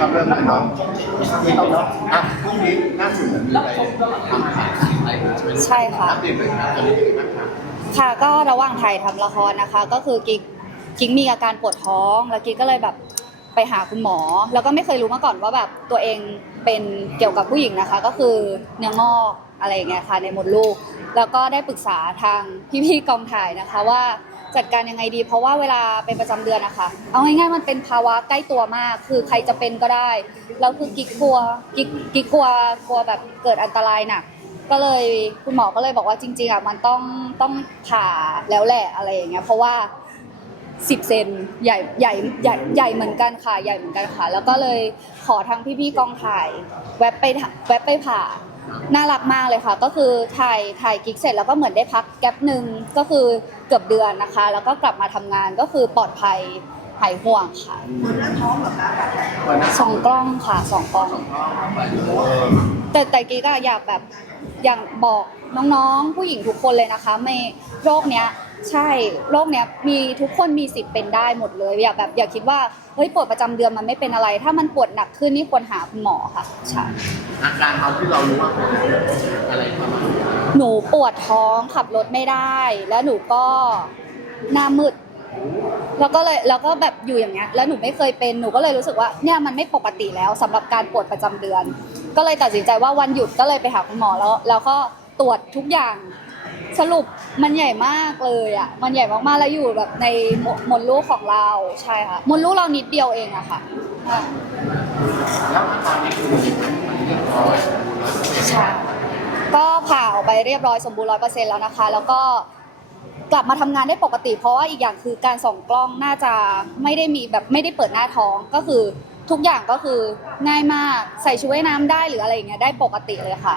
ครับเริ่มเลยเนาะที่เราเนาะอะพรุ่งนี้ล่าสุดเหมือนมีอะไรทำถ่ายอะไรใช่ไหมใช่ค่ะ อัปเดตเลยครับตอนนี้เป็นยังไงบ้างครับค่ะก็ระหว่างถ่ายทำละครนะคะ ก็คือกิ๊กกิ๊กมีอาการปวดท้องแล้วกิ๊กก็เลยแบบไปหาคุณหมอ แล้วก็ไม่เคยรู้มาก่อนว่าแบบตัวเองเป็นเกี่ยวกับผู้หญิงนะคะ ก็คือเนื้องอกอะไรอย่างเงี้ยค่ะในมดลูก แล้วก็ได้ปรึกษาทางพี่ๆกองถ่ายนะคะว่า จัดการยังไงดี เพราะว่าเวลาเป็นประจำเดือนนะคะเอาง่ายๆมันเป็นภาวะใกล้ตัวมาก คือใครจะเป็นก็ได้แล้วคือกิ๊กกลัวกิ๊กกิ๊กกลัวกลัวแบบเกิดอันตรายหนักก็เลยคุณหมอก็เลยบอกว่าจริงๆอะมันต้องต้องผ่าแล้วแหละอะไรอย่างเงี้ยเพราะว่า10เซนใหญ่ใหญ่ใหญ่ใหญ่เหมือนกันค่ะใหญ่เหมือนกันค่ะ แล้วก็เลยขอทางพี่ๆกองถ่ายแวบไปแวบไปผ่า น่ารักมากเลยค่ะ ก็คือถ่ายถ่ายกิ๊กเสร็จแล้วก็เหมือนได้พักแก๊ปหนึ่งก็คือเกือบเดือนนะคะ แล้วก็กลับมาทำงานก็คือปลอดภัยหายห่วงค่ะเหมือนหน้าท้องเหรอคะวันนั้นสองกล้องค่ะสองกล้องสองรอบไปเออ แต่แต่กิ๊กอะอยากแบบอยากบอกน้องๆ ผู้หญิงทุกคนเลยนะคะไม่โรคเนี้ยใช่โรคเนี้ยมีทุกคนมีสิทธิ์เป็นได้หมดเลยอยากแบบอย่าคิดว่าเฮ้ยปวดประจำเดือนมันไม่เป็นอะไร ถ้ามันปวดหนักขึ้นนี่ควรหาคุณหมอค่ะใช่อาการเราที่เรารู้ว่าเป็นอะไรประมาณนี้หนูปวดท้องขับรถไม่ได้ แล้วหนูก็หน้ามืดแล้วก็เลยแล้วก็แบบอยู่อย่างเงี้ยแล้วหนูไม่เคยเป็นหนูก็เลยรู้สึกว่าเนี่ยมันไม่ปกติแล้วสำหรับการปวดประจำเดือน ก็เลยตัดสินใจว่าวันหยุดก็เลยไปหาคุณหมอแล้วแล้วก็ตรวจทุกอย่าง สรุปมันใหญ่มากเลยอะมันใหญ่มากๆแล้วอยู่แบบในมดมดลูกของเราใช่ค่ะมดลูกเรานิดเดียวเองอะค่ะใช่แล้วตอนนี้คือมันเรียบร้อยใช่ก็ผ่าออกไปเรียบร้อยสมบูรณ์ร้อยเปอร์เซ็นต์แล้วนะคะ แล้วก็กลับมาทำงานได้ปกติ เพราะว่าอีกอย่างคือการส่องกล้องน่าจะไม่ได้มีแบบไม่ได้เปิดหน้าท้องก็คือ ทุกอย่างก็คือง่ายมากใส่ชุดว่ายน้ำได้หรืออะไรอย่างเงี้ยได้ปกติเลยค่ะ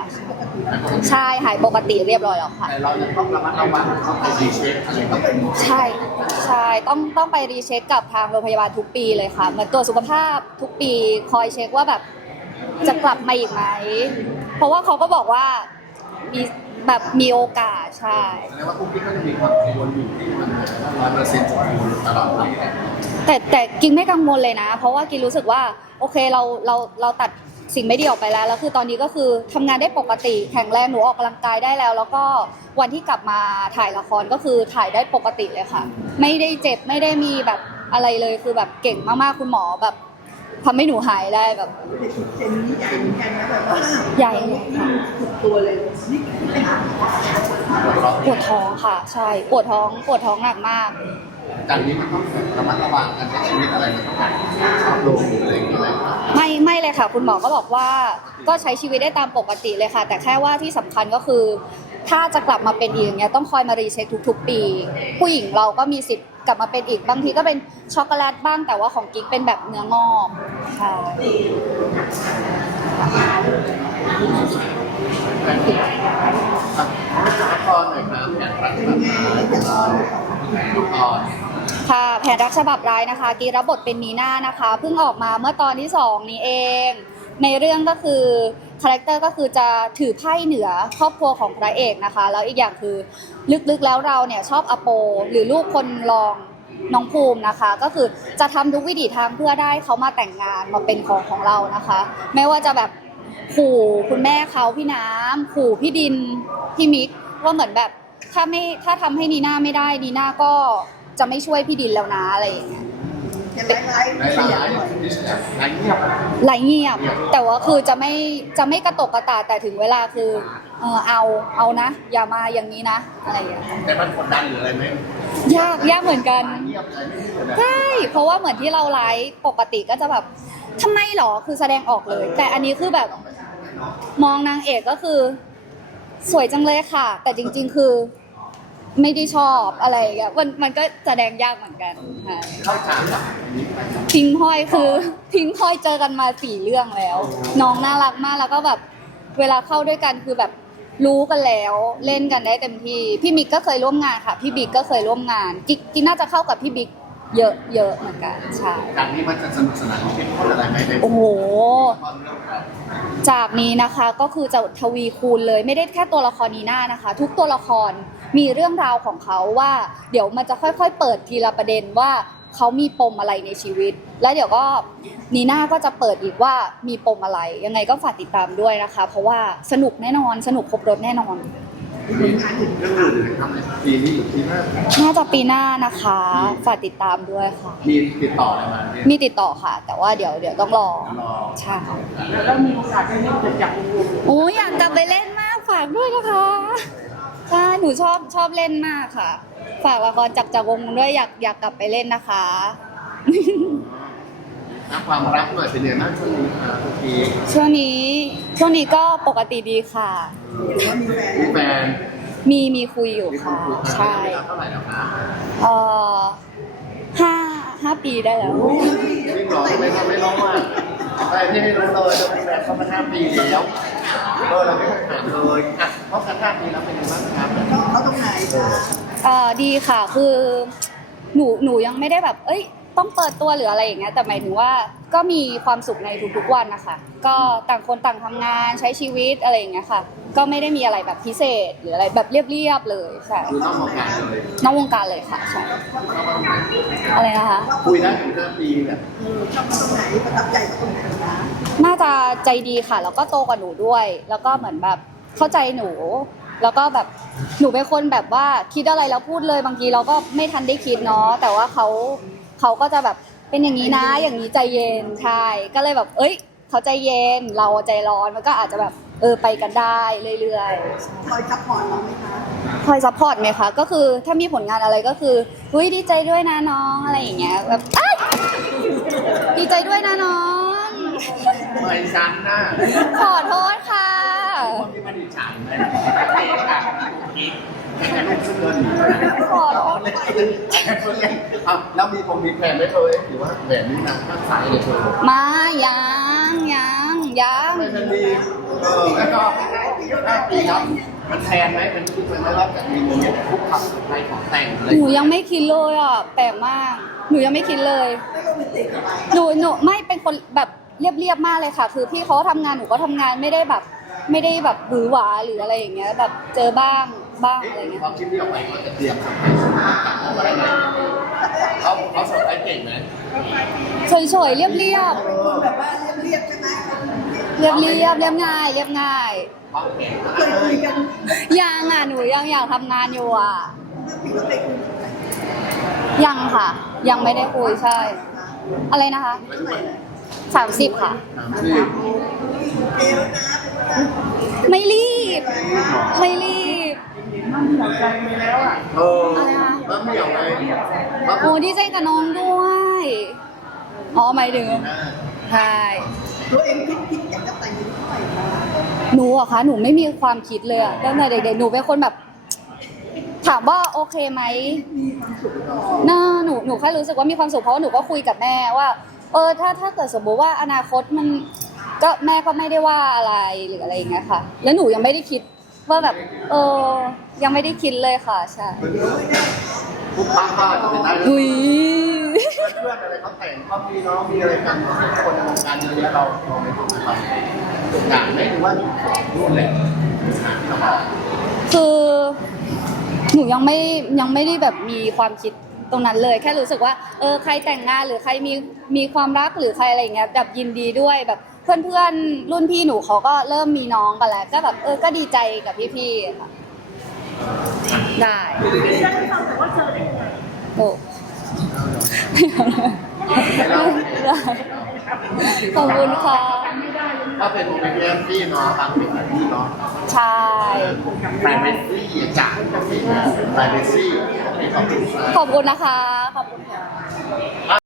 ใช่หายปกติเรียบร้อยแล้วค่ะ แต่เรายังต้องระมัดระวังต้องไปรีเช็คอะไรต้องเป็นใช่ใช่ต้องต้องไปรีเช็คกับทางโรงพยาบาลทุกปีเลยค่ะเหมือนตรวจสุขภาพทุกปีคอยเช็คว่าแบบจะกลับมาอีกไหม เพราะว่าเขาก็บอกว่ามี แบบมีโอกาสใช่ แสดงว่าพวกพี่ก็จะมีความกังวลอยู่ที่มันร้อยเปอร์เซ็นต์สมบูรณ์ตลอดไปแต่แต่กินไม่กังวลเลยนะ เพราะว่ากินรู้สึกว่าโอเคเราเราเราตัดสิ่งไม่ดีออกไปแล้วแล้วคือตอนนี้ก็คือทำงานได้ปกติแข็งแรงหนูออกกำลังกายได้แล้ว แล้วก็วันที่กลับมาถ่ายละครก็คือถ่ายได้ปกติเลยค่ะ ไม่ได้เจ็บไม่ได้มีแบบอะไรเลยคือแบบเก่งมากๆคุณหมอแบบ ทำให้หนูหายได้แบบ เจนนี้ใหญ่เหมือนกันนะแบบว่าใหญ่ทุกตัวเลยนี่ไปหาหมอปวดท้องค่ะ ใช่ปวดท้องปวดท้องหนักมาก จากนี้มันต้องระมัดระวังการใช้ชีวิตอะไรมันต้องชอบลงหรืออะไรอย่างเงี้ยไหมครับไม่ไม่เลยค่ะ คุณหมอก็บอกว่าก็ใช้ชีวิตได้ตามปกติเลยค่ะ แต่แค่ว่าที่สำคัญก็คือ ถ้าจะกลับมาเป็นอีกอย่างเงี้ยต้องคอยมารีเช็คทุก ๆ ปี ผู้หญิงเราก็มีสิทธิ์กลับมาเป็นอีกบางทีก็เป็นช็อกโกแลตบ้างแต่ว่าของกิ๊กเป็นแบบเนื้องอกค่ะครหน่อยครับแผนรักษาละครค่ะแผนรักฉบับร้ายนะคะ กีรับบทเป็นนีน่านะคะเพิ่งออกมาเมื่อตอนที่สองนี้เอง ในเรื่องก็คือ คาแรคเตอร์ก็คือจะถือไพ่เหนือครอบครัวของพระเอกนะคะ แล้วอีกอย่างคือลึกๆแล้วเราเนี่ยชอบอโป หรือลูกคนรองน้องภูมินะคะ ก็คือจะทำทุกวิถีทางเพื่อได้เขามาแต่งงานมาเป็นของของเรานะคะ ไม่ว่าจะแบบขู่คุณแม่เขาพี่น้ำขู่พี่ดินพี่มิกว่าเหมือนแบบถ้าไม่ถ้าทำให้นีน่าไม่ได้นีน่าก็จะไม่ช่วยพี่ดินแล้วนะอะไรอย่างเงี้ย จะไล่ไล่หลายเสียหลายหน่อยหลายเงียบไหลเงียบ แต่ว่าคือจะไม่จะไม่กระตกกระตากแต่ถึงเวลาคือเออเอาเอานะ อย่ามาอย่างนี้นะอะไรอย่างเงี้ยแต่มันกดดันหรืออะไรไหมยากยากเหมือนกัน เงียบเลยไม่มีเลยนะ ใช่เพราะว่าเหมือนที่เราไลฟ์ปกติก็จะแบบทำไมหรอคือแสดงออกเลย แต่อันนี้คือแบบมองนางเอกก็คือ สวยจังเลยค่ะ แต่จริง ๆ คือ ไม่ได้ชอบอะไรอย่างเงี้ยมันมันก็แสดงยากเหมือนกันค่ะเข้าฉากกับนี้ไปพิงค์พลอยคือ พิงค์พลอยเจอกันมาสี่เรื่องแล้ว น้องน่ารักมากแล้วก็แบบเวลาเข้าด้วยกันคือแบบรู้กันแล้วเล่นกันได้เต็มที่พี่มิกก็เคยร่วมงานค่ะ พี่บิ๊กก็เคยร่วมงานกิ๊กกิ๊กน่าจะเข้ากับพี่บิ๊กเยอะเยอะเหมือนกันใช่จากนี้มันจะสนุกสนานเข้มข้นอะไรไหมในโอ้โหตอนเรื่องราวจากนี้นะคะก็คือจะทวีคูณเลยไม่ได้แค่ตัวละครนีน่านะคะ ทุกตัวละคร มีเรื่องราวของเขาว่า เดี๋ยวมันจะค่อยๆ เปิดทีละประเด็นว่าเขามีปมอะไรในชีวิต แล้วเดี๋ยวก็นีน่าก็จะเปิดอีกว่ามีปมอะไร ยังไงก็ฝากติดตามด้วยนะคะ เพราะว่าสนุกแน่นอน สนุกครบรถแน่นอนผลงานอื่นเรื่องอื่นทำในปีนี้อยู่ปีหน้าน่าจะปีหน้านะคะ ฝากติดตามด้วยค่ะ มีติดต่ออะไรมาเนี่ยมีติดต่อค่ะ แต่ว่าเดี๋ยวเดี๋ยวต้องรอ รอใช่ค่ะแล้วมีโอกาสได้เล่นเกิดจากวงโอ้ยอยากกลับไปเล่นมากฝากด้วยนะคะ ใช่หนูชอบชอบเล่นมากค่ะ ฝากละครจักรจักรวงศ์ด้วยอยากอยากกลับไปเล่นนะคะนักความรักหน่อยเป็นยังไงบ้างช่วงนี้ครับทุกทีช่วงนี้ช่วงนี้ก็ปกติดีค่ะหรือว่ามีแฟนมีแฟนมีมีคุยอยู่มีคค่ะนคุยกันใช่เวลาเท่าไหร่แล้วคะเอ่อห้าห้าปีได้แล้ว ไม่ร้องไม่ร้องไม่ร้องว่าอะไรที่ไม่รู้เลยเราเป็นแฟนเขามาห้าปีแล้ว เออเราไม่เคยถามเลยอะเพราะกันห้าปีแล้วเป็นยังไงบ้างครับเขาตรงไหนคะเอ่อดีค่ะคือหนูหนูยังไม่ได้แบบ เอ้ย ต้องเปิดตัวหรืออะไรอย่างเงี้ยแต่หมายถึงว่าก็มีความสุขในทุกๆวันนะคะก็ต่างคนต่างทำงานใช้ชีวิตอะไรอย่างเงี้ยค่ะ ก็ไม่ได้มีอะไรแบบพิเศษหรืออะไรแบบเรียบๆเลยใช่คือต้องมองกันเลย นอกวงการเลยค่ะใช่อะไรนะคะ คุยได้ถึงห้าปีแบบเออชอบเขาตรงไหนประทับใจเขาตรงไหนคะ น่าจะใจดีค่ะ แล้วก็โตกว่าหนูด้วย แล้วก็เหมือนแบบเข้าใจหนู แล้วก็แบบหนูเป็นคนแบบว่าคิดอะไรแล้วพูดเลยบางทีเราก็ไม่ทันได้คิดเนาะแต่ว่าเขาเขาก็จะแบบเป็นอย่างนี้นะอย่างนี้ใจเย็นใช่ก็เลยแบบ เอ้ย เขาใจเย็นเราใจร้อนมันก็อาจจะแบบเออไปกันได้เรื่อยๆคอยซัพพอร์ตเราไหมคะคอยซัพพอร์ตไหมคะก็คือถ้ามีผลงานอะไรก็คืออุ้ยดีใจด้วยนะน้องอะไรอย่างเงี้ยแบบอ้ายดีใจด้วยนะน้อง ไม่ซ้ำหน้าขอโทษค่ะ คนที่มันอิจฉาไหมเองค่ะกิ๊กแค่ลูกเสื้อหนีขอโทษอะแล้วมีคงมีแผนไหมเธอหรือว่าแหวนนี่นางข้างซ้ายเลยเธอมายังยังยังไม่มันมีเออแล้วก็ห้าปีครับมันแทนไหมมันคิดมันไหมว่าจะมีโมเมนต์คุกคักใครของแต่งอะไรหนูยังไม่คิดเลยอะแปลกมาก หนูยังไม่คิดเลยไม่โรแมนติกอะไรหนูหนูไม่เป็นคนแบบ เรียบๆมากเลยค่ะ คือพี่เขาทำงานหนูก็ทำงานไม่ได้แบบไม่ได้แบบหวือหวาหรืออะไรอย่างเงี้ยแบบเจอบ้างบ้างอะไรเงี้ยความคิดที่ออกไปเขาจะเตรียมทำอะไรไหมเขาเขาสอนเก่งไหมเฉยๆเรียบๆเรียบแบบว่าเรียบๆใช่ไหมเรียบเรียบเรียบง่ายเรียบง่ายวางแผนเคยคุยกันยังอะหนูยังอยากทำงานอยู่อะพี่ก็เคยคุยกันยังค่ะ ยังไม่ได้คุยใช่ อะไรนะคะเท่าไหร่นะ สามสิบค่ะถามชื่อเอวนะไม่รีบ ไม่รีบ เออมะเหมี่ยวไงมะโอ้ดีใจกับน้องด้วย อ๋อหมายถึงใช่ตัวเองคิดคิดอยากจะแต่งเท่าไหร่คะหนูอะคะหนูไม่มีความคิดเลยอะตั้งแต่เด็กๆหนูเป็นคนแบบ ถามว่าโอเคไหมมีความสุขต่อน่าหนูหนูแค่รู้สึกว่ามีความสุขเพราะว่าหนูก็คุยกับแม่ว่า เออถ้าถ้าเกิดสมมติว่าอนาคตมันก็แม่ก็ไม่ได้ว่าอะไรหรืออะไรอย่างเงี้ยค่ะ แล้วหนูยังไม่ได้คิดว่าแบบ เออ ยังไม่ได้คิดเลยค่ะใช่ปุ๊บปั๊บก็อาจจะเป็นได้อุ้ยเพื่อนอะไรเขาแต่งเขามีน้องมีอะไรกันคนในวงการเยอะแยะเราเราไม่ถูกนะครับต่างไหมหรือว่ารุ่นแหละที่เราบอกคือหนูยังไม่ยังไม่ได้แบบมีความคิด ตรงนั้นเลย แค่รู้สึกว่าเออใครแต่งงานหรือใครมีมีความรักหรือใครอะไรอย่างเงี้ยแบบยินดีด้วยแบบเพื่อนเพื่อนๆรุ่นพี่หนูเขาก็เริ่มมีน้องกันแล้วก็แบบเออก็ดีใจกับพี่ๆค่ะได้โอ้ได้ขอบคุณค่ะ ถ้าเป็นโมเมนต์แรกพี่เนาะบางเป็นแบบพี่เนาะใช่ ไพรเวซี่จากไพรเวซี่ขอบคุณครับขอบคุณนะคะ ขอบคุณค่ะ